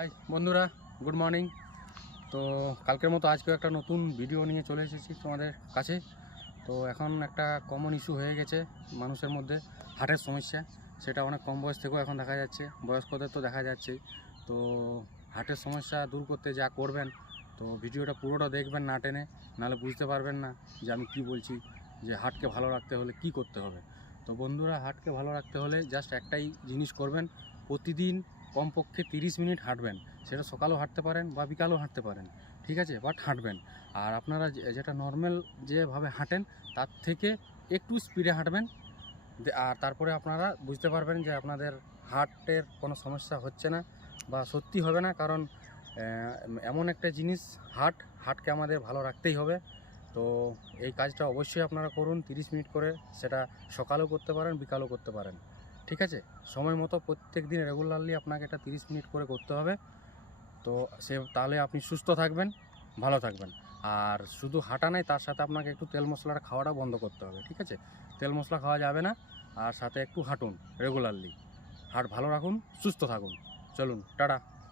High বন্ধুরা, good morning. তো কালকের মতো আজকেও একটা নতুন ভিডিও নিয়ে চলে এসেছি তোমাদের কাছে। তো এখন একটা কমন ইস্যু হয়ে গেছে মানুষের মধ্যে, হার্টের সমস্যা। সেটা অনেক কম বয়স থেকেও এখন দেখা যাচ্ছে, বয়স্কদের তো দেখা যাচ্ছেই। তো হার্টের সমস্যা দূর করতে যা করবেন, তো ভিডিওটা পুরোটা দেখবেন না টেনে, নাহলে বুঝতে পারবেন না যে আমি কি বলছি, যে হার্টকে ভালো রাখতে হলে কি করতে হবে। তো বন্ধুরা, হার্টকে ভালো রাখতে হলে জাস্ট একটাই জিনিস করবেন, প্রতিদিন কমপক্ষে 30 মিনিট হাঁটবেন। সেটা সকালেও হাঁটতে পারেন বা বিকালেও হাঁটতে পারেন, ঠিক আছে, বাট হাঁটবেন। আর আপনারা যেটা নর্মাল যেভাবে হাঁটেন তার থেকে একটু স্পিডে হাঁটবেন। আর তারপরে আপনারা বুঝতে পারবেন যে আপনাদের হার্টের কোনো সমস্যা হচ্ছে না বা সত্যি হবে না। কারণ এমন একটা জিনিস হার্টকে আমাদের ভালো রাখতেই হবে। তো এই কাজটা অবশ্যই আপনারা করুন 30 মিনিট করে। সেটা সকালেও করতে পারেন, বিকালেও করতে পারেন, ঠিক আছে। সময় মতো প্রত্যেক দিন রেগুলারলি আপনাকে এটা 30 মিনিট করে করতে হবে। তো তাহলে আপনি সুস্থ থাকবেন, ভালো থাকবেন। আর শুধু হাঁটা নাই, তার সাথে আপনাকে একটু তেল মশলাটা খাওয়াটা বন্ধ করতে হবে, ঠিক আছে। তেল মশলা খাওয়া যাবে না। আর সাথে একটু হাঁটুন রেগুলারলি। হার্ট ভালো রাখুন, সুস্থ থাকুন। চলুন, টাটা।